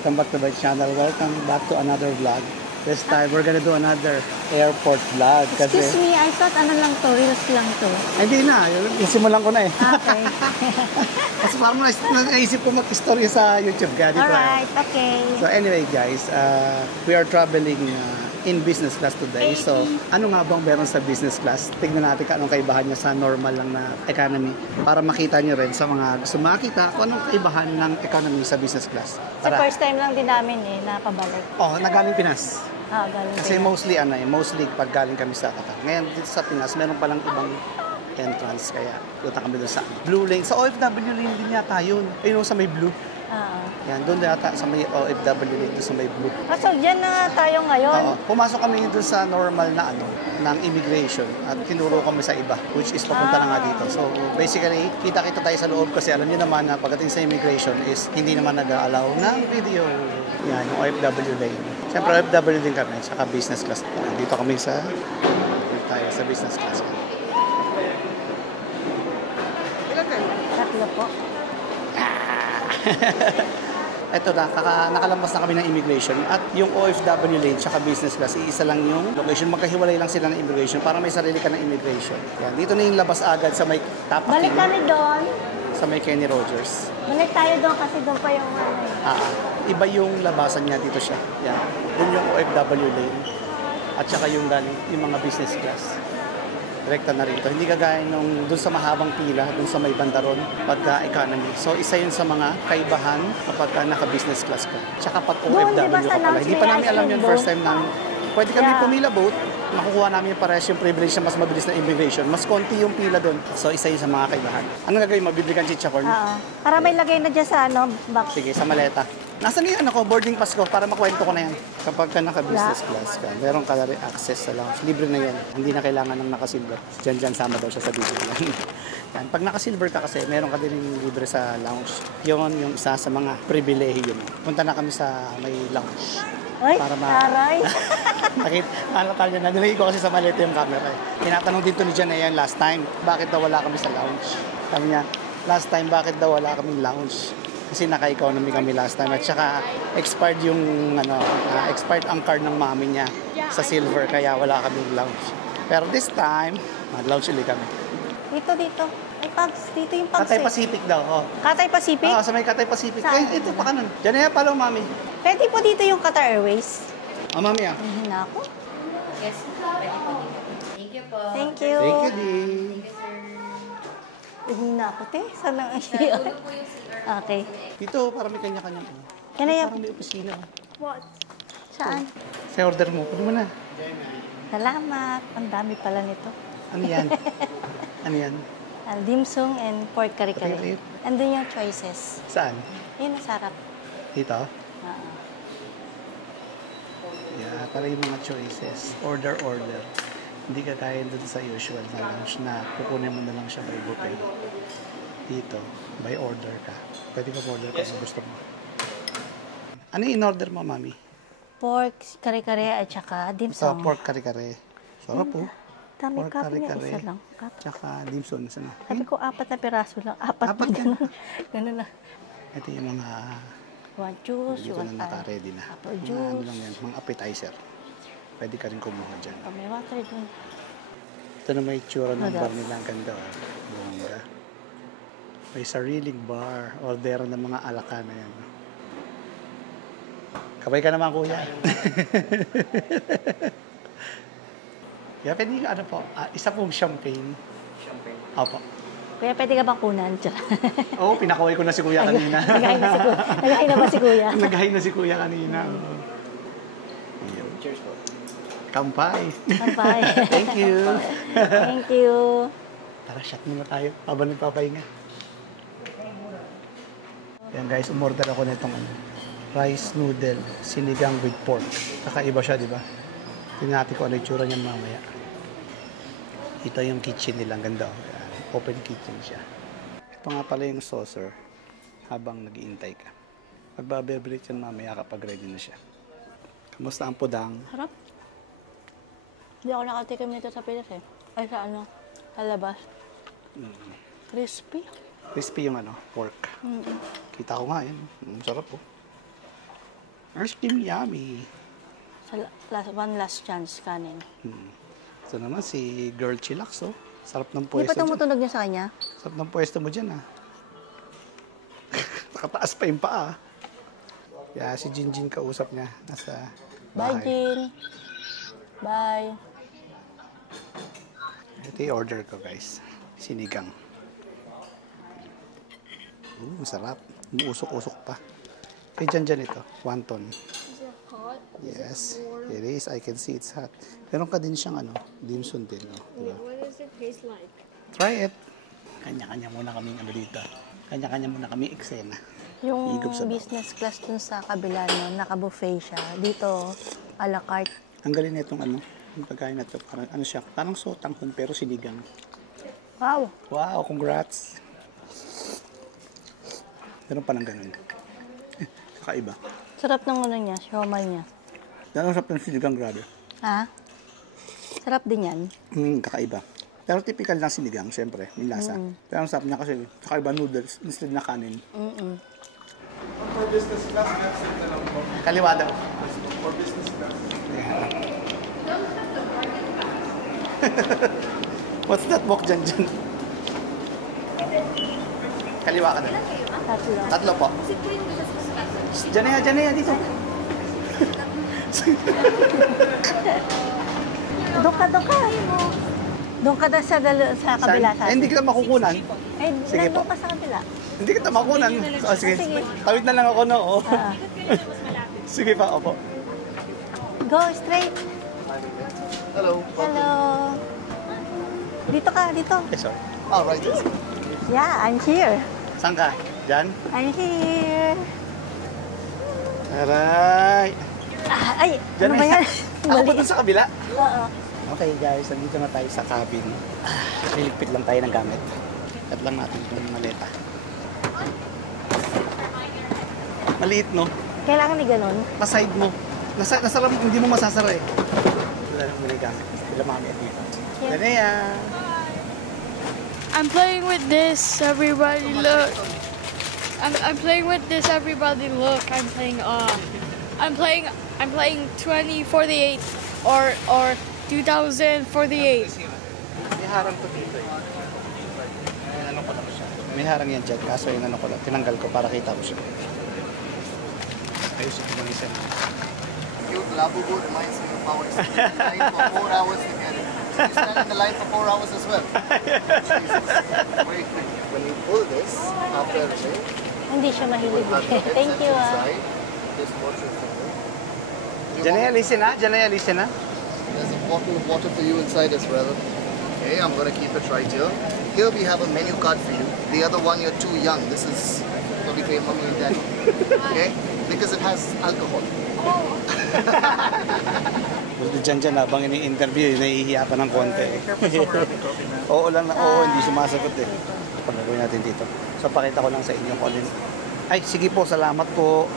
welcome back to my channel. Welcome back to another vlog. This time, we're gonna do another airport vlog. Excuse me, I thought ano lang to, reels lang to. Hindi na, isimulan ko na eh. Okay. Kasi parang naisip ko mag-story sa YouTube. Kaya dito Alright, okay. So anyway guys, we are traveling in business class today. So ano nga bang meron sa business class? Tignan natin kung anong kaibahan niya sa normal lang na economy para makita niyo rin sa mga gusto makita kung anong kaibahan ng economy sa business class. Sa first time lang din namin na pabalik. Oh, nagaling Pinas. Galing Kasi Pinas. mostly pag galing kami sa Qatar. Ngayon dito sa Pinas, meron palang ibang entrance kaya punta kami doon sa Blue Lane. Sa OFW lane din yata yun. Ayun sa may blue. Yan, doon yata sa may OFW lane, doon sa may blue. So, dyan na nga tayo ngayon. Oo. Pumasok kami doon sa normal na ng immigration at tinuro kami sa iba, which is papunta na nga dito. So, basically, kita-kita tayo sa loob kasi alam niyo naman na pagdating sa immigration is hindi naman nag-allow ng video. Yan, yung OFW lane. Siyempre, OFW din kami, saka business class. Dito kami sa business class. Tatlo po. Ito na, nakalabas na kami ng immigration at yung OFW lane tsaka business class, iisa lang yung location. Magkahiwalay lang sila ng immigration para may sarili ka ng immigration. Yan, dito na yung labas agad sa may tapaking. Balik kami doon. Sa may Kenny Rogers. Balik tayo doon kasi doon pa yung Iba yung labasan niya, dito siya. Yan. Doon yung OFW lane. At saka yung galing, yung mga business class. Direkta na rito. Hindi kagaya nung doon sa mahabang pila, doon sa may bandaron, pagka economy. So, isa yun sa mga kaibahan kapag naka-business class ka. Tsaka pag OFW ka pala. Hindi pa namin alam yun, first time namin. Pwede kami pumila boat, makukuha namin yung parehas yung privilege na mas mabilis na immigration. Mas konti yung pila doon. So, isa yun sa mga kaibahan. Ano gagawin? Mabibili kang chichacorn? Para may lagay na dyan sa box. Sige, sa maleta. Nasaan yung boarding pass ko para makwento ko na yan. Kapag ka naka-business class ka, meron ka rin access sa lounge. Libre na yan. Hindi na kailangan ng naka-silver. Diyan sama daw siya sa video. Yan. Pag naka-silver ka kasi, meron ka din libre sa lounge. Yun yung isa sa mga pribilehiyo mo. Punta na kami sa may lounge. Ay, para taray. Nakita niya na. Nilagay ko kasi sa maleta yung camera. Tinatanong dito ni Jan yan last time, bakit daw wala kami sa lounge? Sabi niya, last time, bakit daw wala kami lounge? Kasi naka-economy kami last time at saka expired yung expired ang card ng mami niya sa silver kaya wala kaming lounge. Pero this time, lounge ulit kami. Dito. Ay, Pags. Dito yung Pags. Cathay Pacific daw. Oh. Cathay Pacific? Oo, sa may Cathay Pacific. Saan? Ay, ito pa kanan. Diyan na yan pala, mami. Pwede po dito yung Qatar Airways. Mami Hihina ako. Yes, pwede po dito. Thank you po. Thank you. Thank you, Di. Thank you, sir. Hihina ako, te. Sana ang Tulog po yung CR. Okay. Dito, para may kanya-kanya. Parang may opisina. What? Saan? Sa order mo, pwede mo na. Salamat. Ang dami pala nito. Ano yan? Ano yan? Dim sum and pork kare-kare. Okay. Andun yung choices. Saan? Yun, masarap. Dito? Yeah, para yung mga choices. Order. Hindi ka kaya dun sa usual na lunch na kukunin mo na lang siya by buffet. Dito, by order ka. Pwede ka order kung gusto mo. Ano yung in-order mo, mami? Pork kare-kare at saka dim Sa sum. pork kare-kare. Sarap po. Dami Pork ka niya, kare-kare. isa lang. Tsaka dim sum. Sana. Sabi ko, 4 na piraso lang. 4 Apat na ka ganun. Ganun na. Ito yung mga One juice, dito one na naka-ready na. apple Mga ano juice. lang yan, mga appetizer. Pwede ka rin kumuha dyan. May water dun. Ito na may itsura ng Noodles. bar nila. Ang ganda. Bongga. May sariling bar. Order ng mga alaka na yan. Kabay ka naman, kuya. Kaya pwede ka, ano po, isa pong champagne. Champagne? Opo. Kuya, pwede ka bang kunan? Oo, pinakaway ko na si kuya kanina. Nagahin na si kuya. Nagahin na ba si kuya? Nagahin na si kuya kanina. Oo. Cheers po. Kampay. Kampay. Thank you. Thank you. Tara, shot muna tayo habang nagpapahinga. Yan guys, umorder ako nitong rice noodle, sinigang with pork. Kakaiba siya, di ba? Tingnan natin kung ano yung tsura niyan mamaya. Ito yung kitchen nila. Ang ganda. Open kitchen siya. Ito nga pala yung saucer habang nag-iintay ka. Magbabebrate yan mamaya kapag ready na siya. Kamusta ang pudang? Harap. Hindi ako nakatikim nito sa Pinas eh. Ay, sa ano? Sa labas. Crispy. Crispy yung pork. Kita ko nga yan. Sarap po. Ice cream yummy. One last chance kanin. Ito naman si Girl Chillax, oh. Sarap ng Hindi pwesto pa dyan. tumutunog niya sa kanya? Sarap ng pwesto mo dyan, ah. Nakataas pa yung paa. Yeah, si Jinjin kausap niya. Nasa Bye, bahay. Jin. Bye. Ito yung order ko, guys. Sinigang. Sarap. Umuusok-usok pa. Kay Janjan ito. Wonton. Is it hot? Yes, it is. I can see it's hot. Meron ka din siyang dim sum din. No? Diba? What does it taste like? Try it. Kanya-kanya muna kaming dito. Kanya-kanya muna kami eksena. Yung Higop sa business class dun sa kabila, no, naka-buffet siya. Dito, a la carte. Ang galing na itong yung pagkain na ito. Parang siya, parang sotanghon pero sinigang. Wow. Wow, congrats. Meron pa ng ganun. Kakaiba. Sarap ng niya, siomay niya. Ang sarap ng sinigang, grabe. Ha? Sarap din yan. Kakaiba. Pero typical ng sinigang, syempre, may lasa. Pero ang sarap niya kasi kakaiba noodles instead na kanin. For business class, absent na lang po. Kaliwa daw. For business class. What's that walk dyan? Kaliwa ka na. Tatlo. Tatlo po. Kasi po yung business class. Dyan na yan, dito. Doon ka. Doon ka na sa kabila sa Hindi kita makukunan. Sige nandun po. ka sa kabila. Hindi kita makukunan. Oh, sige. Sige. Tawid na lang ako, no? Oh. Ah. Sige pa, opo. Go straight. Hello. Hello. Dito ka, dito. Sorry. Ah, right. Yeah, I'm here. Saan ka? Dyan? I'm here. Aray. Ay, ano ba yan? Ako ba dun sa kabila? Oo. Okay guys, nandito na tayo sa cabin. Liligpit lang tayo ng gamit. At lang natin itong maleta. Maliit, no? Kailangan ni ganun. Pa-side mo. Nasara, hindi mo masasara eh. Wala na muna yung gamit. Wala mamit dito. Yeah. Danea! I'm playing with this, everybody look. I'm playing with this, everybody look. I'm playing 2048 or 2048. May harang to dito eh. May ano ko lang siya. May harang yan dyan. Kaso yung ano ko lang. Tinanggal ko para kita ko siya. Ayusin ko lang isa. Cute Labubu reminds me of our line for 4 hours together. So you stand in the line for 4 hours as well. Jesus. Very quick. When you pull this, after a minute, Hindi siya mahilig. have the Thank you, headsets ah. inside. Just watch your finger. Janea, listen na. Janea, listen na. There's a bottle of water for you inside as well. Okay, I'm going to keep it right here. Here we have a menu card for you. The other one, you're too young. This is probably for your mommy and daddy. Okay? Because it has alcohol. Buti dyan habang ini-interview, nahihiya pa ng konti. Oo lang na, oo, hindi sumasagot eh. Pagagawin natin dito. So, pakita ko lang sa inyo kung alin. Ay, sige po, salamat po.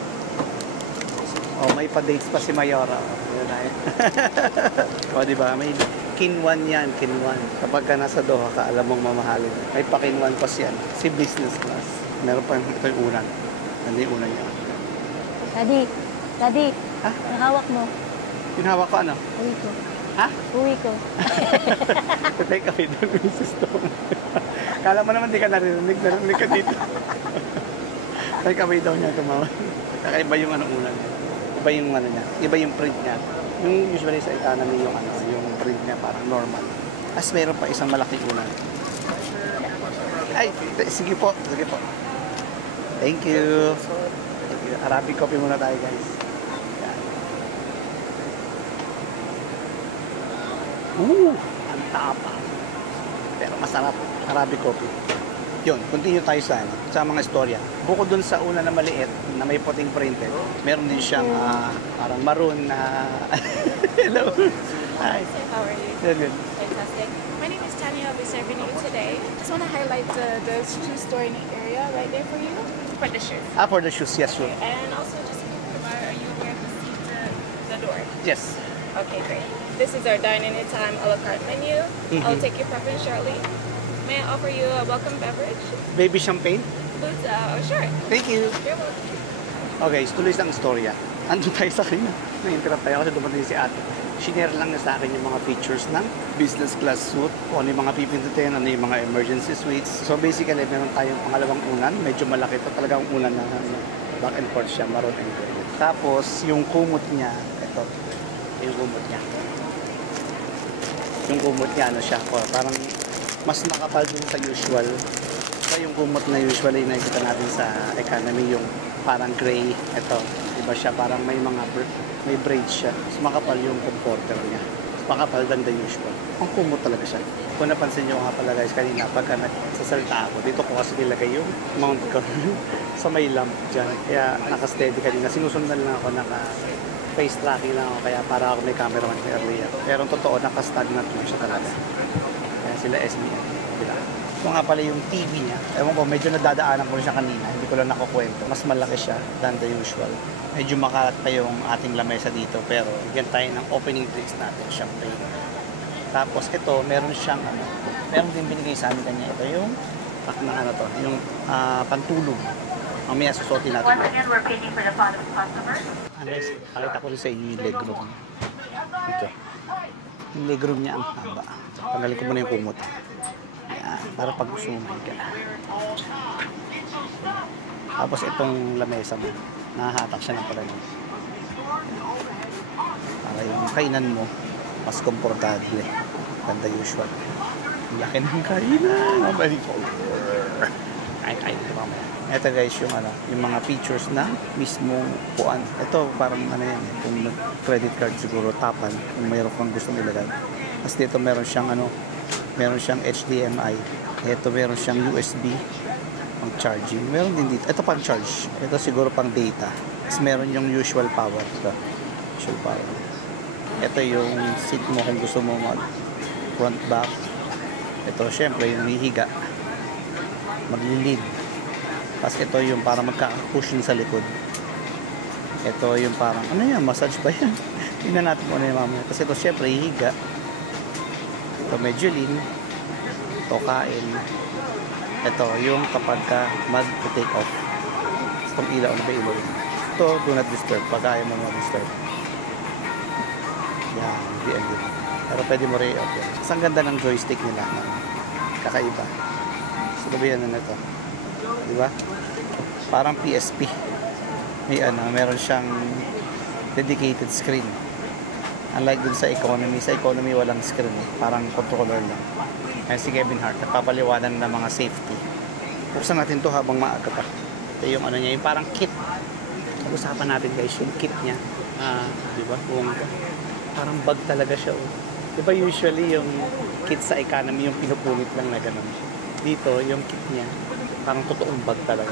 Oh, may pa-dates pa si Mayora. Yun na yun. O, diba? May kinwan yan, kinwan. Kapag ka nasa Doha ka, alam mong mamahalin. May pa-kinwan pa siya. Si business class. Meron pa ito yung unan. Nandun yung unan niya. Daddy. Ha? Ang hawak mo. Pinahawak ko ano? Uwi ko. Ha? Uwi ko. Patay kami doon, Mrs. Tom. Kala mo naman di ka narinig ka dito. Patay kami daw niya tumawa. Iba yung ano unan. Iba yung ano niya. Iba yung print niya. Yung usually sa economy yung ano, yung print niya parang normal. As meron pa isang malaking unan. Ay, sige po. Sige po. Thank you. Thank you. Arabic coffee muna tayo, guys. Ang tapa. Pero masarap. Arabic coffee. Yun, continue tayo sa mga istorya. Bukod dun sa una na maliit, na may puting printed, meron din siyang parang maroon na... Hello. Hi. How are you? Good, good. Fantastic. My name is Tanya. I'll be serving you today. Just want to highlight the shoe store in the area right there for you. For the shoes. For the shoes, yes, sure. And also just are you aware of the door? Yes. Okay, great. This is our dine-in time a la carte menu. I'll take your preference shortly. May I offer you a welcome beverage? Baby champagne. Foods? Sure. Thank you. You're welcome. Okay, tuloy sa istorya. Andun tayo sa kanya. Na-interrupt tayo kasi dumating si ate. Shinare lang niya sa akin yung mga features ng business class suite, kung ano yung mga pipindutin, ano yung mga emergency suites. So basically, meron tayong pangalawang unan. Medyo malaki ito. Talagang unan na back and forth siya, maroon and gray. Tapos, yung kumot niya, ito. Yung kumot niya. Yung kumot niya, ano siya, parang mas makapal din sa usual. So, yung kumot na usually nakikita natin sa economy, yung parang gray. Ito, iba siya, parang may mga may braid siya. Mas makapal yung comforter niya. Mas makapal than the usual. Ang kumot talaga siya. Kung napansin nyo nga pala guys kanina, pagka nagsasalta ako, dito ko kasi nilagay yung mount ko sa may lamp dyan. Kaya naka-steady kanina. Sinusundan lang ako, face tracking lang ako. Kaya para ako may cameraman earlier. Pero ang totoo, naka-stagnant lang siya talaga. Kaya sila SBM. Ito nga pala yung TV niya. Ewan ko, medyo nadadaanan ko rin siya kanina. Hindi ko lang nakukwento. Mas malaki siya than the usual. Medyo makalat pa yung ating lamesa dito. Pero yan tayo ng opening drinks natin. Champagne. Tapos ito, meron siyang meron din binigay sa amin kanya. Ito yung pack ng to. Yung pantulog. Mamaya susuotin natin. Once again, we're picking for the following customers. Guys, pakita ko rin sa inyo yung legroom. Ito. Yung legroom niya ang haba. Tanggalin ko muna yung kumot. Yan, para pag sumay ka. Tapos itong lamesa mo, nahahatak siya ng pala. Para yung kainan mo, mas komportable than the usual. Ang laki ng kainan. Mabalik ko. Kain ito mamaya. Ito guys, yung mga features na mismong puan. Ito parang yan, kung credit card siguro tapan, kung mayroon kang gusto nilagay. Tapos dito meron siyang meron siyang HDMI. Ito meron siyang USB pang charging. Meron din dito. Ito pang charge. Ito siguro pang data. Tapos meron yung usual power. Ito. Usual power. Ito yung seat mo kung gusto mo mag front back. Ito syempre yung hihiga. Maglilid. Tapos ito yung para magka-cushion sa likod. Ito yung parang, ano yan? Massage ba yan? Tingnan natin kung ano yung mamaya. Tapos ito syempre hihiga. Ito medyo lean. Ito kain. Ito yung kapag ka mag-take off. Itong ilaw na ba ilaw? Ito do not disturb. Pag ayaw mo mag-disturb. Yan. DND. Pero pwede mo rin off yan. Ang ganda ng joystick nila. Kakaiba. Sabayan na ito. Diba? Parang PSP. Meron siyang dedicated screen. Unlike dun sa economy. Sa economy walang screen eh. Parang controller lang. Kaya si Kevin Hart, nagpapaliwanan ng mga safety. Buksan natin to habang maaga pa. Ito yung niya, yung parang kit. Pag-usapan natin guys, yung kit niya. Diba? Parang bag talaga siya. Oh. Diba usually yung kit sa economy, yung pinupunit lang na gano'n. Dito, yung kit niya, parang totoong bag talaga.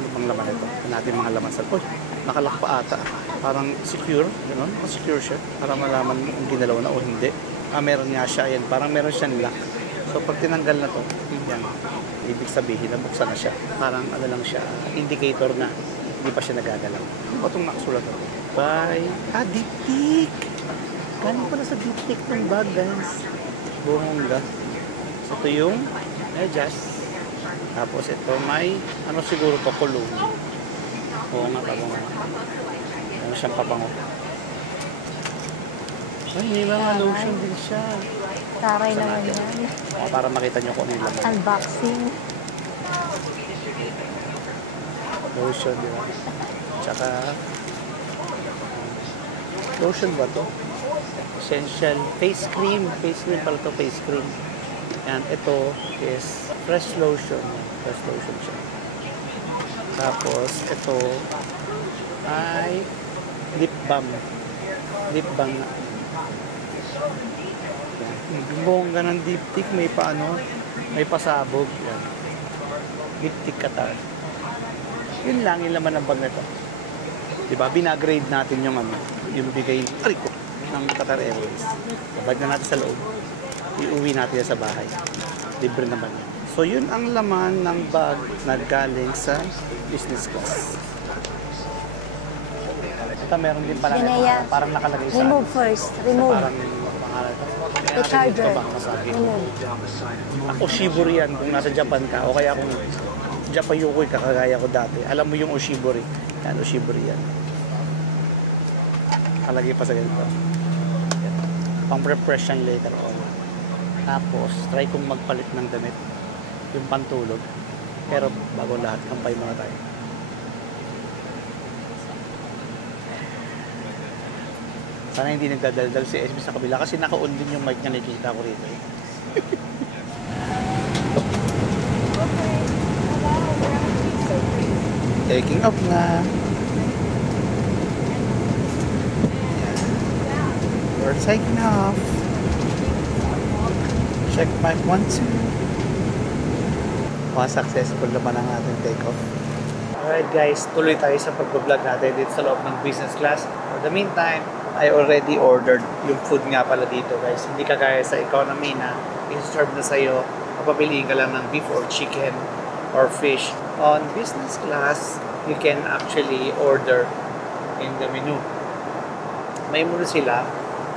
Ano bang laman ito? Natin mga laman sa... Uy, nakalak pa ata. Parang secure, gano'n. Secure siya. Para malaman mo kung ginalaw na o hindi. Meron nga siya, yan. Parang meron siyang lock. So, pag tinanggal na to, yan. Ibig sabihin, nabuksan na siya. Parang lang siya, indicator na hindi pa siya nagagalaw. Ano ba itong nakasulat ito? Diptyque! Galing pala sa diptyque ng bag, guys. Bongga. So, ito yung medyas. Tapos ito may, siguro to, kulong. Oo nga, pabango. Ano siyang pabango. Ay, may mga lotion din siya. Taray naman yan. Para makita nyo kung ano yung laman. Unboxing. Lotion, di ba? Tsaka, lotion ba to? Essential face cream. Face cream pala to, face cream. Yan, ito is fresh lotion. Fresh lotion siya. Tapos, ito ay lip balm. Lip balm na. Bongga ng diptyque, may may pasabog. Yan. Diptyque Qatar. Yun lang yung laman ng bag na ito. Diba? Binagrade natin yung yung bigay ng Qatar Airways. Bag na natin sa loob. Iuwi natin sa bahay. Libre naman yan. So yun ang laman ng bag na galing sa business class. Ito meron din pala parang nakalagay sa Remove first. Remove. Parang pangalan ito. The charger. Remove. Oshibori yan kung nasa Japan ka o kaya kung Japayukoy ka kagaya ko dati. Alam mo yung Oshibori. Yan, Oshibori yan. nakalagay pa sa ganito. Pang refresh siyang later on. Tapos, try kong magpalit ng damit. Yung pantulog. Pero bago lahat, kampay muna tayo. Sana hindi nagdadaldal si SB sa kabila kasi naka-on din yung mic na nakikita ko rito. Taking off na. We're taking off. Check mic 1, 2. Successful naman ang ating take off. Alright guys, tuloy tayo sa pag-vlog natin dito sa loob ng business class. For the meantime, I already ordered yung food nga pala dito guys. Hindi kagaya sa economy na i-serve na sa'yo. Papapiliin ka lang ng beef or chicken or fish. On business class, you can actually order in the menu. May muna sila.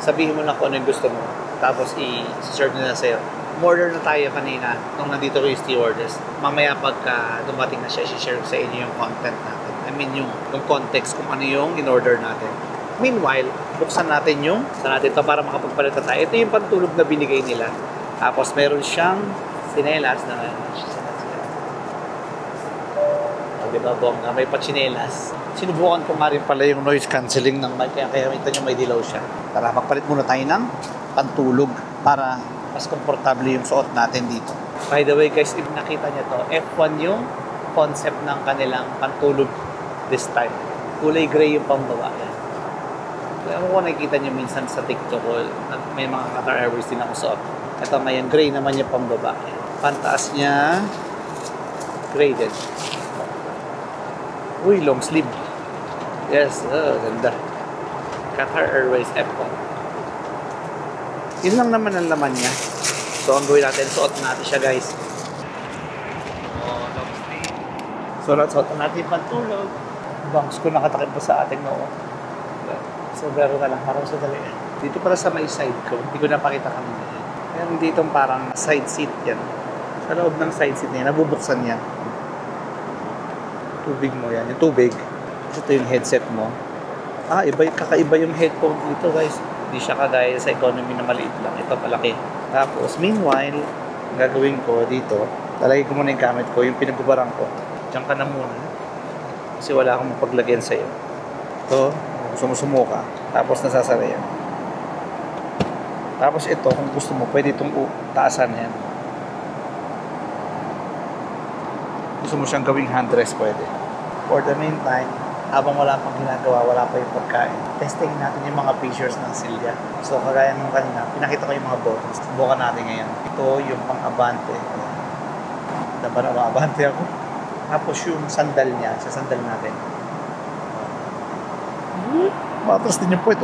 Sabihin mo na kung ano yung gusto mo. Tapos i-serve nila sa'yo. Order na tayo kanina nung nandito ko yung stewardess. Mamaya pagka dumating na siya, i-share sa inyo yung content natin. I mean yung context kung ano yung in-order natin. Meanwhile, buksan natin yung sa natin ito para makapagpalit na tayo. Ito yung pantulog na binigay nila. Tapos meron siyang sinelas na diba bongga, may pachinelas. Sinubukan ko nga rin pala yung noise cancelling ng mic, kaya kita nyo may dilaw siya. Tara, magpalit muna tayo ng pantulog para mas komportable yung suot natin dito. By the way guys, if nakita nyo to, F1 yung concept ng kanilang pantulog this time. Kulay gray yung pambaba. Kaya ako nakikita nyo minsan sa TikTok ko, may mga Qatar Airways din ako suot. Ito ngayon, gray naman yung pambaba. Pantaas niya, gray din. Uy, long sleeve. Yes, ganda. Qatar Airways F1. Yun lang naman ang laman niya. So, ang gawin natin, suot natin siya, guys. Oh, long sleeve. So, suot natin yung pantulog. Bangs ko nakatakip pa sa ating noo. So, bero ka lang, parang sadali. Dito para sa may side ko, hindi ko napakita kanina. Meron dito parang side seat yan. Sa loob ng side seat niya, nabubuksan yan. Tubig mo yan, yung tubig. Ito yung headset mo. Kakaiba yung headphone dito guys. Hindi siya kagaya sa economy na maliit lang. Ito palaki. Tapos, meanwhile, ang gagawin ko dito, lalagay ko muna yung gamit ko, yung pinagbubarang ko. Diyan ka na muna. Kasi wala akong mapaglagyan sa'yo. Ito, sumusumo ka. Tapos nasasara yan. Tapos ito, kung gusto mo, pwede itong taasan yan. Gusto mo siyang gawing handrest, pwede. For the meantime, habang wala pang ginagawa, wala pa yung pagkain, testing natin yung mga features ng Silya. So, kagaya nung kanina, pinakita ko yung mga buttons. Subukan natin ngayon. Ito yung pang-abante. Diba na abante ako? Tapos yung sandal niya, sa sandal natin. Umatras din yung puwet,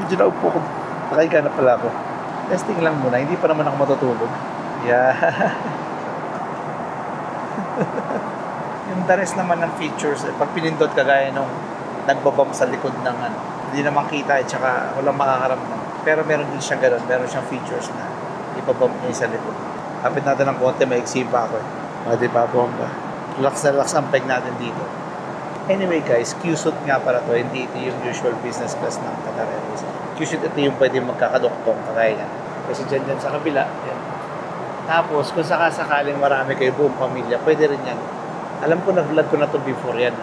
Medyo naupo ko. Nakahiga na pala ako. Testing lang muna, hindi pa naman ako matutulog. Yeah. Yung the rest naman ng features, pag pinindot kagaya nung nagbabump sa likod ng hindi naman kita at saka walang makakaramdam. Pero meron din siyang gano'n, meron siyang features na ibabump niya sa likod. Kapit natin ng konti, maiksi pa ako. Di ba, bomba? Relax na relax ang peg natin dito. Anyway guys, Q-suit nga para to, hindi ito yung usual business class ng Qatar Airways. Q-suit ito yung pwede magkakadoktong kagaya yan. Kasi dyan sa kabila, yan. Tapos, kung sakasakaling marami kayo buong pamilya, pwede rin yan. Alam ko na vlog ko na to before yan.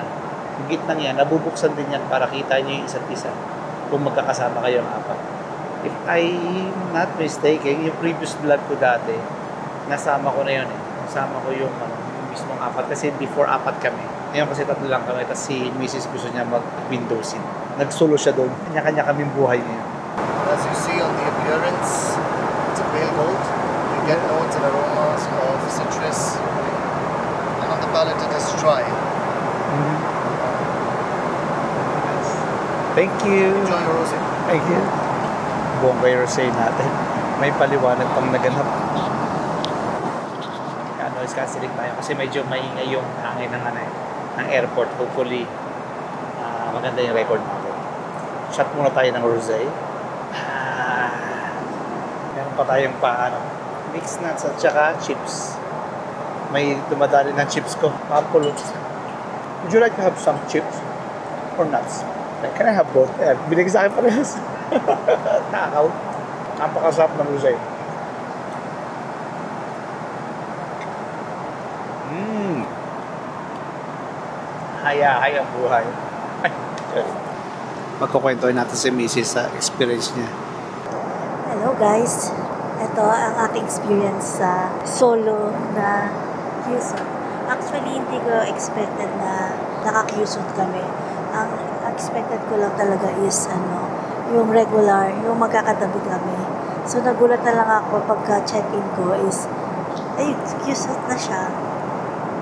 Yung gitnang yan, nabubuksan din yan para kita nyo yung isa't isa kung magkakasama kayo ang apat. If I'm not mistaken, yung previous vlog ko dati, nasama ko na yun eh. Nasama ko yung mismong apat kasi before apat kami. Ngayon kasi tatlo lang kami, tapos si Mrs. gusto niya mag-window seat. Nagsolo siya doon. Kanya-kanya kaming buhay ngayon. As you see on the appearance, it's a pale gold. You get notes and aromas of citrus. And on the palate it is dry. Thank you. Enjoy your rosé. Thank you. Bongga yung rosé natin. May paliwanag pang naganap. Noise cancelling tayo kasi medyo maingay yung hangin ng airport. Hopefully, maganda yung record natin. Shot muna tayo ng rosé. Meron pa tayong mixed nuts at saka chips. May dumadali ng chips ko. Would you like to have some chips? or nuts? Can I have both? Ayan, binigay sa akin parehas. Takaw. Napakasarap ng gusay. Haya buhay. Ay, sorry. Magkukwentuhin natin si Mrs. sa experience niya. Hello guys! Ito ang aking experience sa solo na Q-Sud. Actually, hindi ko expected na naka-Q-Sud kami. Ang expected ko lang talaga is yung regular, yung magkakatabi kami. So nagulat na lang ako pagka check-in ko is ay, Q-Sud na siya.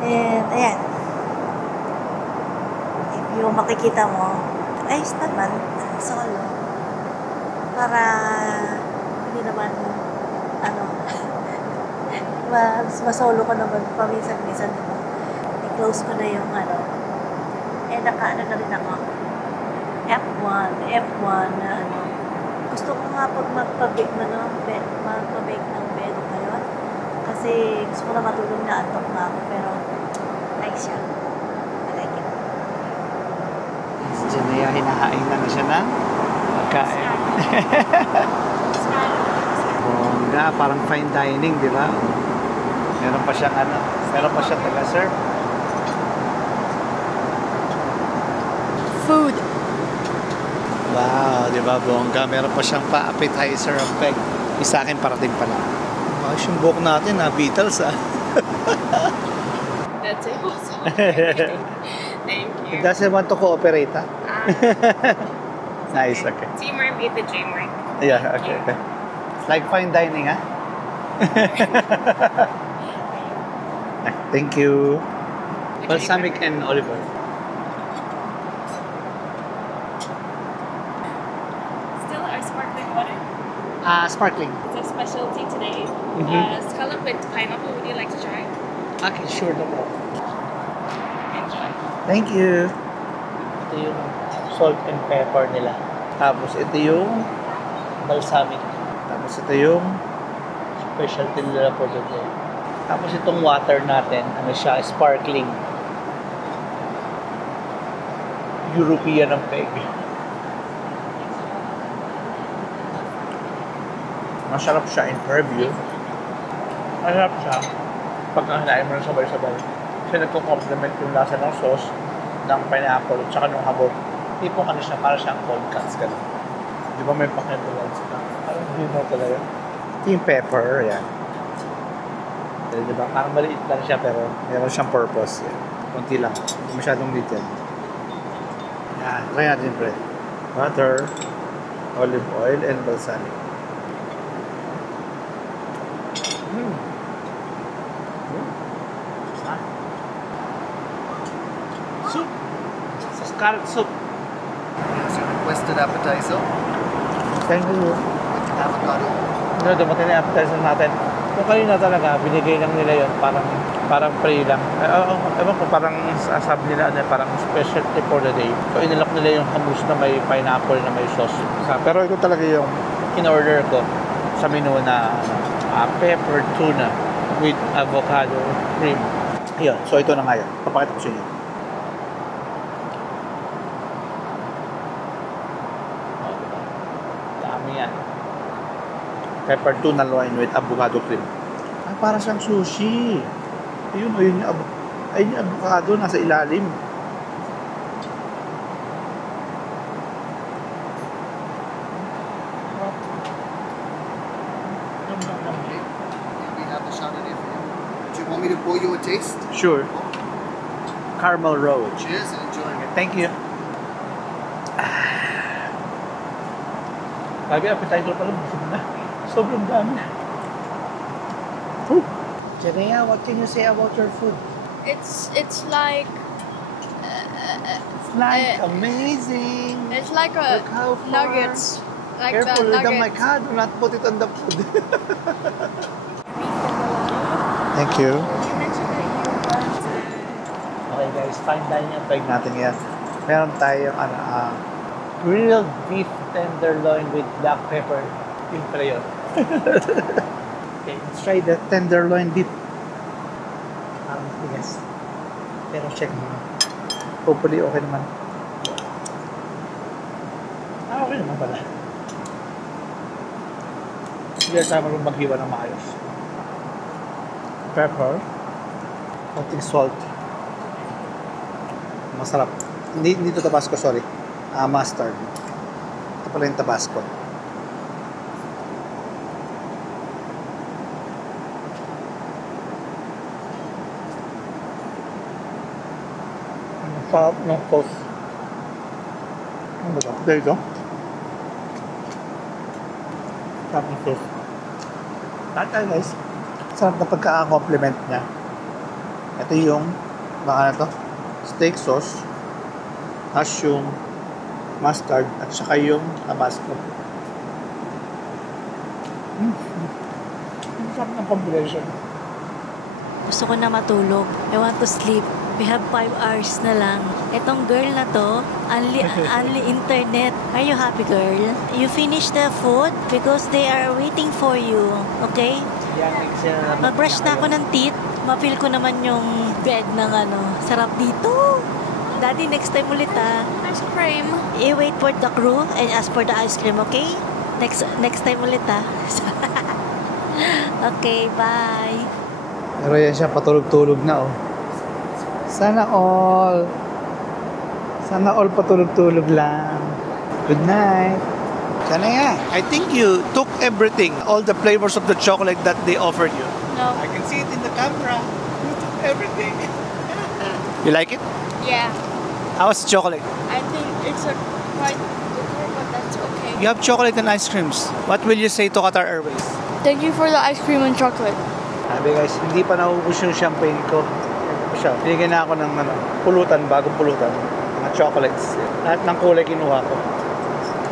And ayan. If yung makikita mo, ayos naman, solo. Para hindi naman masolo ko naman paminsan-minsan naman. I-close ko na yung naka na rin ako. F1 na Gusto ko nga pag magpabake ng bed ngayon. Kasi gusto ko na matulog na antok na ako. Pero nice siya. I like it. Si Janea, hinahain na siya ng pagkain. Bongga, parang fine dining, di ba? Meron pa siyang taga-serve. Food. Wow, di ba, bongga? Meron pa siyang pa-appetizer ang peg. Isa akin parating pa lang. Ayos yung buhok natin, Beatles, That's it. Thank you. It doesn't want to cooperate, Nice, okay. Teamwork beat the dreamwork. Yeah, okay. It's like fine dining, Thank you. Balsamic and olive oil. Still our sparkling water. Sparkling. It's a specialty today. Scallop with pineapple. Would you like to try? Okay, sure, no problem. Enjoy. Thank you. Ito yung salt and pepper nila. Tapos ito yung Balsamic. Tapos ito yung Specialty nila po dito. Tapos itong water natin, siya, sparkling. European ang peg. Masarap siya in her view. Masarap siya. Pag hinain mo na sabay-sabay. Kasi nagko-complement yung lasa ng sauce, ng pineapple, at saka ng habog. Tipong siya, para siyang cold cuts. Ganun. Di ba may pakinalan sila? Parang hindi mo talaga. yung pepper, yan. Di ba? Parang maliit lang siya pero meron siyang purpose. Yan. Kunti lang. Hindi masyadong little. Yan. Try natin yung bread. Butter, olive oil, and balsamic. Soup! Sa carrot soup. Here's your requested appetizer Thank you. with avocado. Dumating na yung appetizer natin. Kung kanina talaga, binigay lang nila yun, parang free lang. Ewan ko, parang sasabi nila, parang specialty for the day. So, inilok nila yung hummus na may pineapple na may sauce. Pero ito talaga yung in-order ko sa menu na pepper tuna with avocado cream. Yun. So, ito na nga yun. Papakita ko sa inyo. Dami yan. Pepper tuna loin with avocado cream. Ah, para siyang sushi. Ayun yung avocado nasa ilalim. We have the Chardonnay for you. Do you want me to pour you a taste? Sure. Caramel road. Cheers and enjoy. Thank you. Sabi, appetizer pa lang, busog na. Sobrang dami. Janea, what can you say about your food? It's like Amazing. it's like Look how far. nuggets. Like Careful the with the nuggets. mic, ha? Do not put it on the food. Thank you. Okay guys, fine dining ang peg natin. Natin yan. Meron tayong Grilled beef tenderloin with black pepper. Yung pala yun. Okay, let's try the tenderloin beef. Yes. Pero check mo. Hopefully okay naman. na pala. Hindi tayo marunong maghiwa ng maayos. Pepper. Konting salt. Masarap. Hindi ito Tabasco, sorry. Mustard. Ito pala yung Tabasco. Ang sarap ng sauce. Ano ba ito? There you go. Sarap ng sauce. Tatay guys. Sarap na pagka-compliment niya. Ito yung baka na to. Steak sauce. Hash yung mustard at saka yung Tabasco. Ang sarap ng combination. Gusto ko na matulog. I want to sleep. We have 5 hours na lang. Itong girl na to, only internet. Are you happy, girl? You finish the food because they are waiting for you. Okay? Mag-brush na ako ng teeth. Ma-feel ko naman yung bed ng sarap dito. Daddy, next time ulit Ice cream. You wait for the crew and ask for the ice cream, okay? Next time ulit Okay, bye. Pero yan siya, patulog-tulog na oh. Sana all patulog-tulog lang. Good night. Sana yan. I think you took everything, all the flavors of the chocolate that they offered you. No. I can see it in the camera. You took everything. You like it? Yeah. How's the chocolate? I think it's a quite bitter, but that's okay. You have chocolate and ice creams. What will you say to Qatar Airways? Thank you for the ice cream and chocolate. Sabi guys, hindi pa nauubos yung champagne ko. Binigyan na ako ng pulutan, bagong pulutan. Mga chocolates. Lahat ng kulay kinuha ko.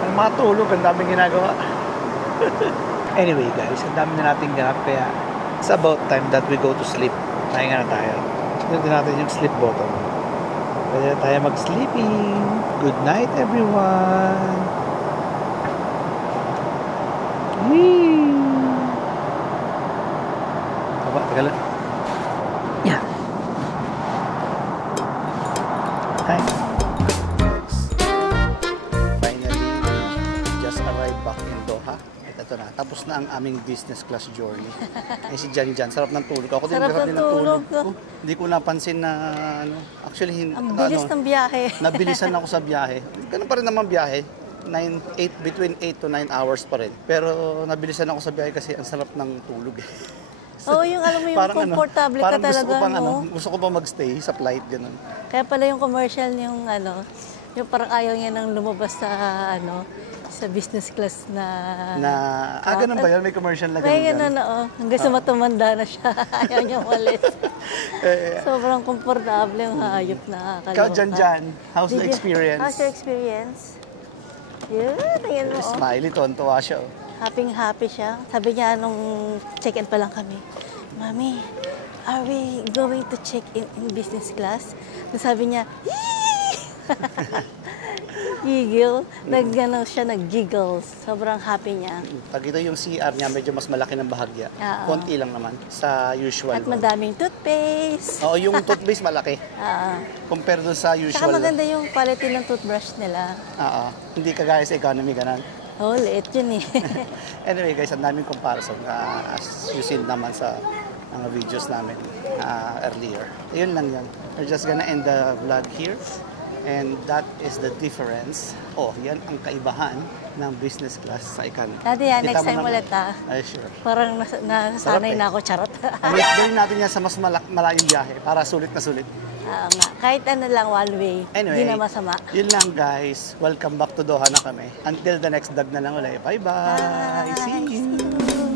Ang matulog, ang daming ginagawa. Anyway guys, ang dami na nating ganap. Kaya it's about time that we go to sleep. Pahinga na tayo. Tignan natin yung sleep button. Pwede na tayo mag-sleeping. Good night everyone. Whee! Teka lang. Yeah. Hi. Finally, just arrived back in Doha. At ito na, tapos na ang aming business class journey. Si Jan, sarap ng tulog. Ako din, sarap din ng tulog. Hindi ko napansin na, actually, ang bilis ng biyahe. Nabilisan ako sa biyahe. Ganun pa rin naman biyahe. Between 8 to 9 hours pa rin. Pero nabilisan ako sa biyahe kasi ang sarap ng tulog eh. Oo, yung alam mo yung parang komportable ka talaga, gusto ko pa magstay sa flight, ganun. Kaya pala yung commercial yung yung parang ayaw niya nang lumabas sa sa business class na ganun ba yun? May commercial na ganun? May ganun, oo. Hanggang sa matumanda na siya. Ayaw niya umalis. Sobrang komportable yung hayop na kaloka. Ikaw, Jan, how's the experience? How's your experience? Yun, tingin mo. Smiley, tontuwa siya. Happy siya. Sabi niya nung check-in pa lang kami, Mami, are we going to check in business class? Sabi niya, giggle. Nag-giggles. Sobrang happy niya. Pag ito yung CR niya, medyo mas malaki ng bahagya. Konti lang naman sa usual. At madaming toothpaste. Oo, yung toothpaste malaki. Compare dun sa usual. Saka maganda yung quality ng toothbrush nila. Hindi kagaya sa economy, ganun. Oh, liit yun eh. Anyway guys, ang daming comparison as you seen naman sa mga videos namin earlier. Yun lang yun. We're just gonna end the vlog here. And that is the difference. Oh, yan ang kaibahan ng business class sa economy. Dati yan, next time ulit Ay, sure. Parang nasanay na ako, charot. Gawin natin yan sa mas malayong biyahe para sulit na sulit. Nga. Kahit lang, one way. Anyway, hindi na masama. Yun lang guys. Welcome back to Doha na kami. Until the next vlog na lang ulit. Bye-bye. See you.